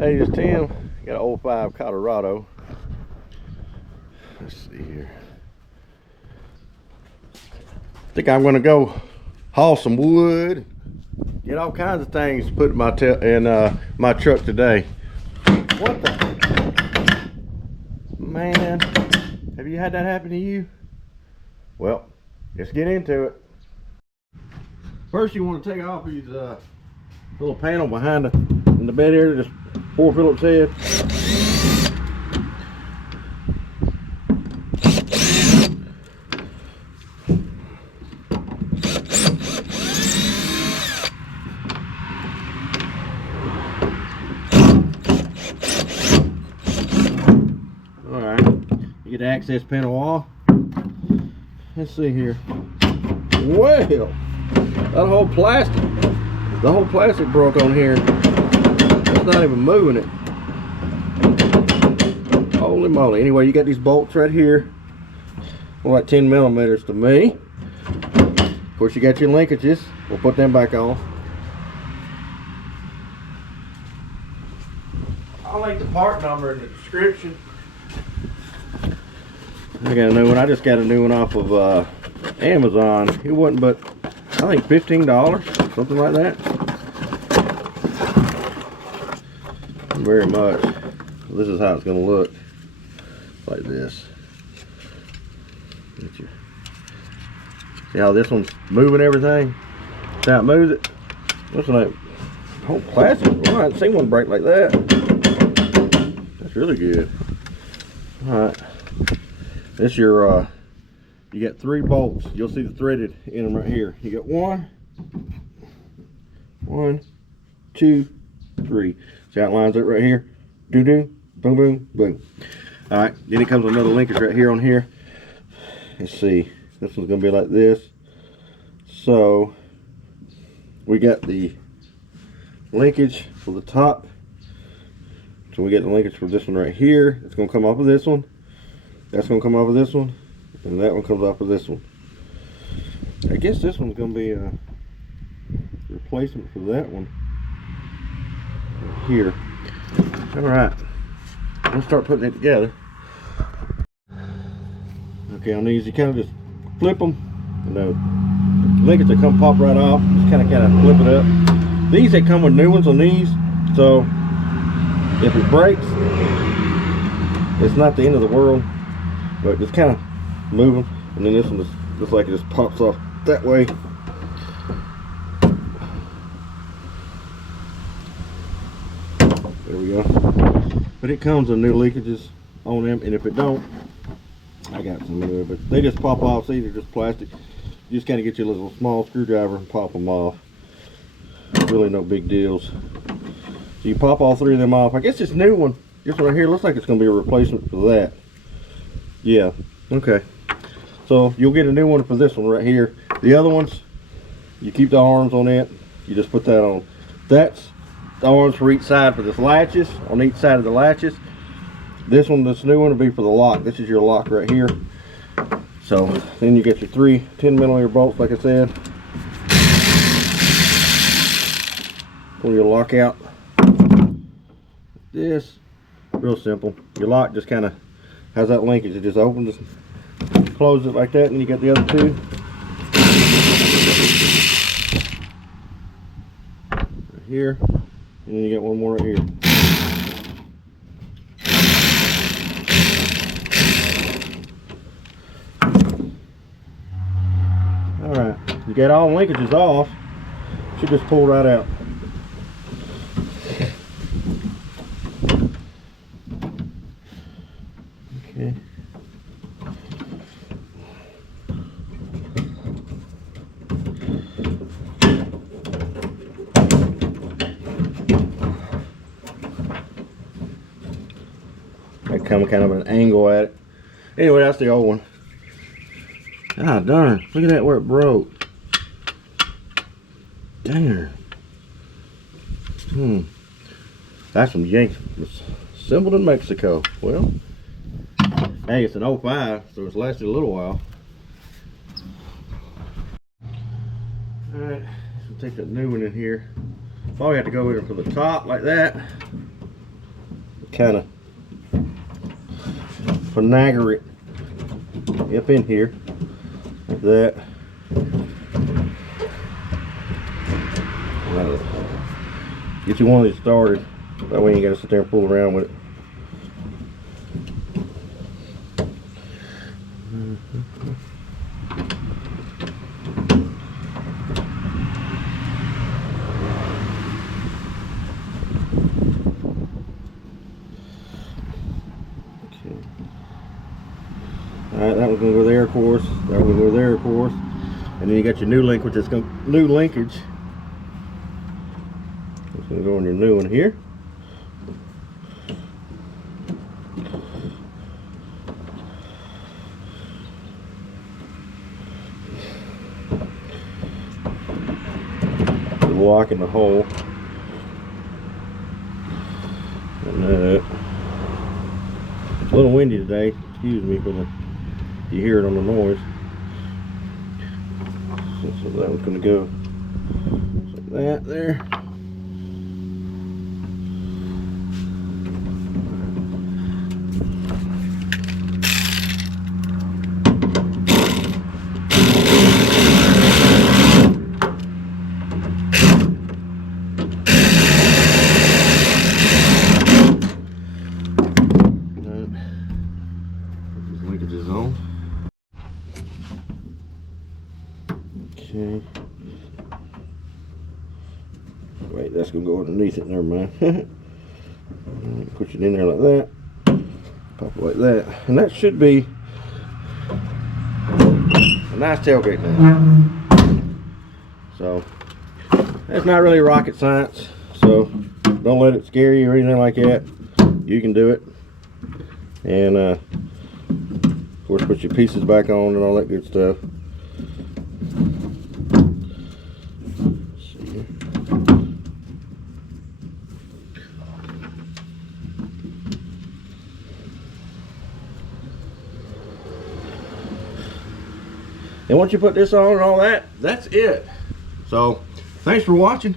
Hey, it's Tim. Got an 05 Colorado. Let's see here. I think I'm gonna go haul some wood, get all kinds of things to put in my truck today. What the man? Have you had that happen to you? Well, let's get into it. First, you want to take off these little panel behind in the bed area, just pour Phillips head. All right, you get the access panel off. Let's see here. Well, that whole plastic, the whole plastic broke on here. It's not even moving it. Holy moly. Anyway, you got these bolts right here. Well, like 10 millimeters to me. Of course, you got your linkages. We'll put them back on. I'll link the part number in the description. I got a new one. I just got a new one off of Amazon. It wasn't but, I think, $15, something like that. Very much. This is how it's going to look. Like this. See how this one's moving everything? See how it moves it? Looks like whole plastic. Well, I haven't seen one break like that. That's really good. Alright. This your you got 3 bolts. You'll see the threaded in them right here. You got 1, 2, 3. See how it lines up right here? Doo doo, boom boom, boom. Alright, then it comes with another linkage right here on here. Let's see. This one's gonna be like this. So we got the linkage for the top. So we got the linkage for this one right here. It's gonna come off of this one. That's gonna come off of this one. And that one comes off of this one. I guess this one's gonna be a replacement for that one right here. Alright, we'll start putting it together. Okay, on these you kind of just flip them, and the linkage that come pop right off, just kind of flip it up. These, they come with new ones on these, so if it breaks, it's not the end of the world, but just kind of move them. And then this one just like it just pops off that way. There we go. But it comes with new leakages on them, and if it don't, I got some in there, but they just pop off. See, they're just plastic. You just kind of get your little small screwdriver and pop them off. Really no big deals. So you pop all 3 of them off. I guess this new one, this one right here, looks like it's going to be a replacement for that. Yeah, okay. So you'll get a new one for this one right here. The other ones, you keep the arms on it. You just put that on. That's the arms for each side for this latches, on each side of the latches. This one, this new one, will be for the lock. This is your lock right here. So then you get your 3 10mm bolts, like I said. Pull your lock out. This, real simple. Your lock just kind of has that linkage. It just opens, closes it like that, and you got the other 2. Right here, and then you got one more right here. Alright, you got all the linkages off. Should just pull right out. Okay. They come kind of an angle at it. Anyway, that's the old one. Ah, darn. Look at that where it broke. Darn. That's from Yanks. Assembled in Mexico. Well, hey, it's an 05, so it's lasted a little while. Alright, so take that new one in here. Probably have to go in from the top like that. kind of finagle it up in here like that. Get you one of these started. That way you gotta sit there and fool around with it. Alright, that one's gonna go there, of course. That one's gonna go there, of course. And then you got your new linkage. It's gonna new linkage. It's gonna go in your new one here. The lock in the hole. And it's a little windy today. Excuse me for the. You hear it on the noise. So that one's gonna go like that there. These linkages on. Okay. Wait, that's gonna go underneath it. Never mind. Push it in there like that. Pop it like that, and that should be a nice tailgate now. So that's not really rocket science. So don't let it scare you or anything like that. You can do it, and of course put your pieces back on and all that good stuff. And once you put this on and all that, that's it. So thanks for watching.